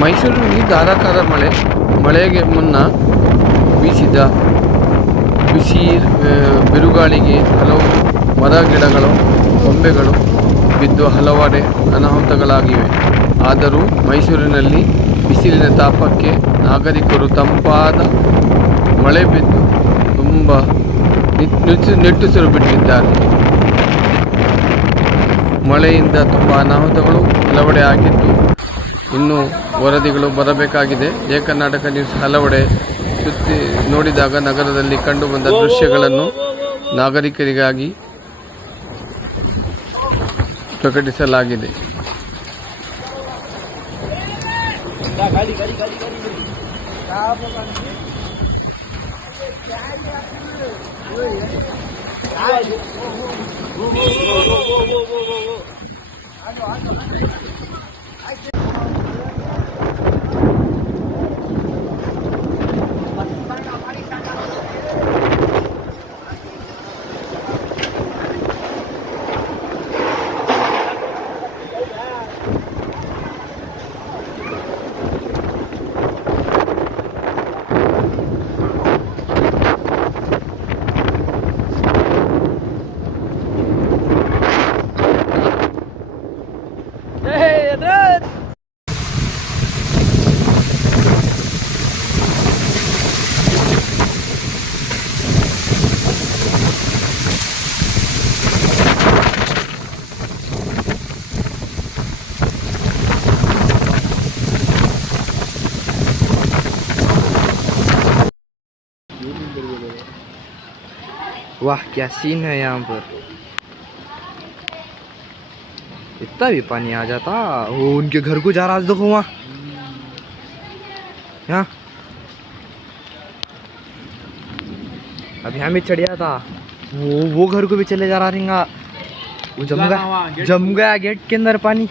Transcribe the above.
ಮೈಸೂರಿನಲ್ಲಿ ಧಾರಾಕಾರ ಮಳೆ. ಮಳೆಗೆ ಮುನ್ನ ಬೀಸಿದ ಬಿಸಿ ಬಿರುಗಾಳಿಗೆ ಹಲವು ಮರ ಗಿಡಗಳು ಕೊಂಬೆಗಳು ಬಿದ್ದು ಹಲವಾರು ಅನಾಹುತಗಳಾಗಿವೆ. ಆದರೂ ಮೈಸೂರಿನಲ್ಲಿ ಬಿಸಿಲಿನ ತಾಪಕ್ಕೆ ನಾಗರಿಕರು ತಂಪಾದ ಮಳೆ ಬಿದ್ದು ತುಂಬ ನೆಟ್ಟುಸಿರು ನಿಟ್ಟು ಬಿಟ್ಟಿದ್ದಾರೆ. ಮಳೆಯಿಂದ ತುಂಬ ಅನಾಹುತಗಳು ಹಲವಡೆ ಆಗಿದ್ದು ಇನ್ನು ವರದಿಗಳು ಬರಬೇಕಾಗಿದೆ. ಏಕನಾಟಕ ನ್ಯೂಸ್ ಹಲವೆಡೆ ಸುತ್ತಿ ನೋಡಿದಾಗ ನಗರದಲ್ಲಿ ಕಂಡುಬಂದ ದೃಶ್ಯಗಳನ್ನು ನಾಗರಿಕರಿಗಾಗಿ ಪ್ರಕಟಿಸಲಾಗಿದೆ. Hey, eruit! वाह क्या सीन है यहाँ पर इतना भी पानी आ जाता वो उनके घर को जा रहा देखो वहाँ यहाँ अभी हमें चढ़ गया था वो वो घर को भी चले जा रहा रिंगा वो जम गया जम गया गेट के अंदर पानी